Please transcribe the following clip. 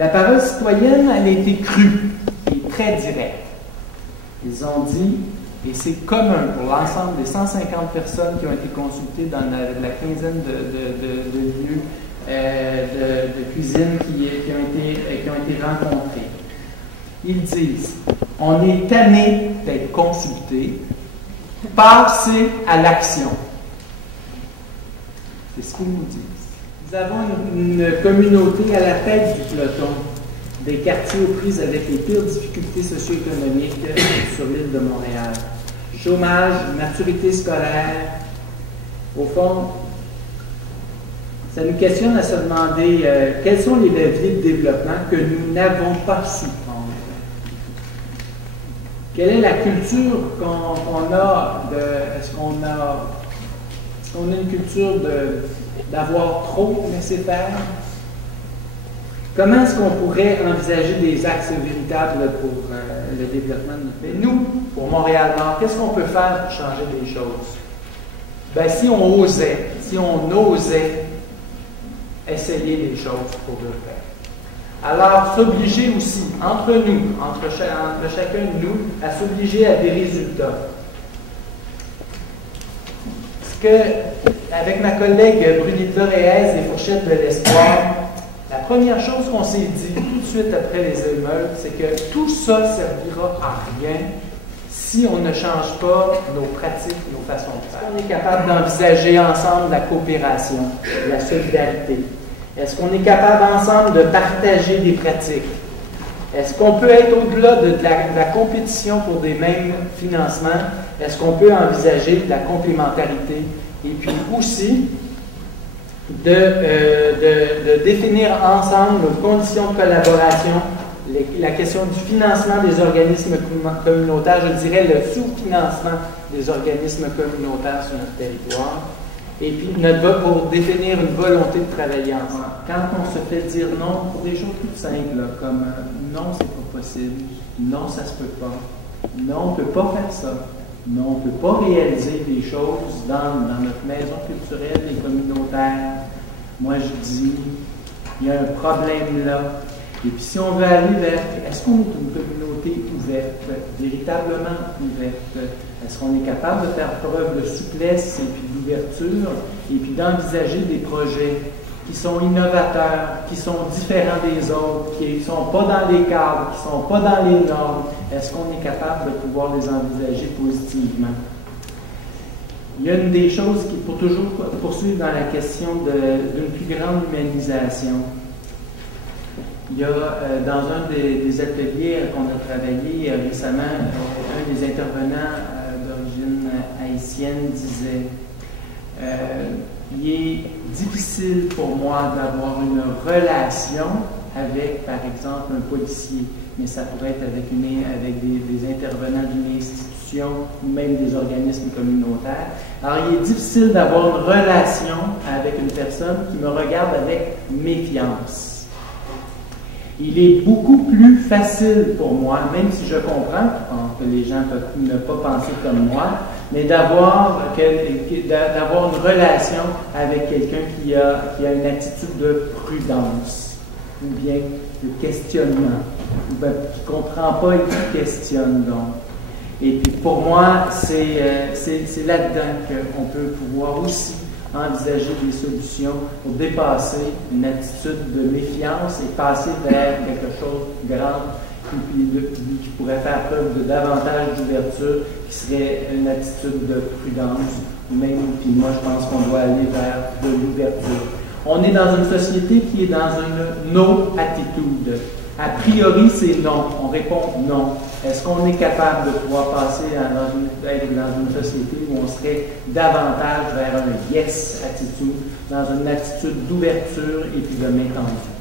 La parole citoyenne, elle a été crue et très directe. Ils ont dit, et c'est commun pour l'ensemble des 150 personnes qui ont été consultées dans la quinzaine de lieux de cuisine qui ont été rencontrés. Ils disent, on est tanné d'être consulté, passez à l'action. C'est ce qu'ils nous disent. Nous avons une communauté à la tête du peloton, des quartiers aux prises avec les pires difficultés socio-économiques sur l'île de Montréal. Chômage, maturité scolaire. Au fond, ça nous questionne à se demander quels sont les leviers de développement que nous n'avons pas su prendre. Quelle est la culture qu'on a de. Est-ce qu'on a une culture d'avoir trop laissé faire? Comment est-ce qu'on pourrait envisager des axes véritables pour le développement de notre pays? Mais nous, pour Montréal-Nord, qu'est-ce qu'on peut faire pour changer les choses? Bien, si on osait essayer des choses pour le faire. Alors, s'obliger aussi, entre nous, entre chacun de nous, à s'obliger à des résultats. Parce que, avec ma collègue Brunilda Reyes des Fourchettes de l'Espoir, la première chose qu'on s'est dit tout de suite après les émeutes, c'est que tout ça servira à rien si on ne change pas nos pratiques, nos façons de faire. Est-ce qu'on est capable d'envisager ensemble la coopération, la solidarité? Est-ce qu'on est capable ensemble de partager des pratiques? Est-ce qu'on peut être au-delà de la compétition pour des mêmes financements? Est-ce qu'on peut envisager de la complémentarité? Et puis aussi, de définir ensemble nos conditions de collaboration, la question du financement des organismes communautaires, je dirais le sous-financement des organismes communautaires sur notre territoire, et puis pour définir une volonté de travailler ensemble. Quand on se fait dire non pour des choses toutes simples, là, comme non, c'est pas possible, non, ça se peut pas, non, on ne peut pas faire ça, non, on ne peut pas réaliser des choses dans notre maison culturelle et communautaire. Moi, je dis, il y a un problème là. Et puis, si on veut aller vers, est-ce qu'on est une communauté ouverte, véritablement ouverte? Est-ce qu'on est capable de faire preuve de souplesse et puis d'ouverture, et puis d'envisager des projets qui sont innovateurs, qui sont différents des autres, qui ne sont pas dans les cadres, qui ne sont pas dans les normes? Est-ce qu'on est capable de pouvoir les envisager positivement? Il y a une des choses qui, pour toujours poursuivre dans la question d'une plus grande humanisation, il y a dans un des ateliers qu'on a travaillé récemment, un des intervenants d'origine haïtienne disait il est difficile pour moi d'avoir une relation avec, par exemple, un policier, mais ça pourrait être avec des intervenants d'une institution ou même des organismes communautaires. Alors, il est difficile d'avoir une relation avec une personne qui me regarde avec méfiance. Il est beaucoup plus facile pour moi, même si je comprends que les gens peuvent ne pas penser comme moi, mais d'avoir une relation avec quelqu'un qui a une attitude de prudence, ou bien de questionnement, ou bien qui ne comprend pas et qui questionne donc. Et puis pour moi, c'est là-dedans qu'on peut pouvoir aussi envisager des solutions pour dépasser une attitude de méfiance et passer vers quelque chose de grand qui pourrait faire preuve de davantage d'ouverture, qui serait une attitude de prudence, même, puis moi je pense qu'on doit aller vers de l'ouverture. On est dans une société qui est dans une no-attitude. A priori, c'est non. On répond non. Est-ce qu'on est capable de pouvoir passer être dans une société où on serait davantage vers un yes attitude, dans une attitude d'ouverture et puis de main tendue?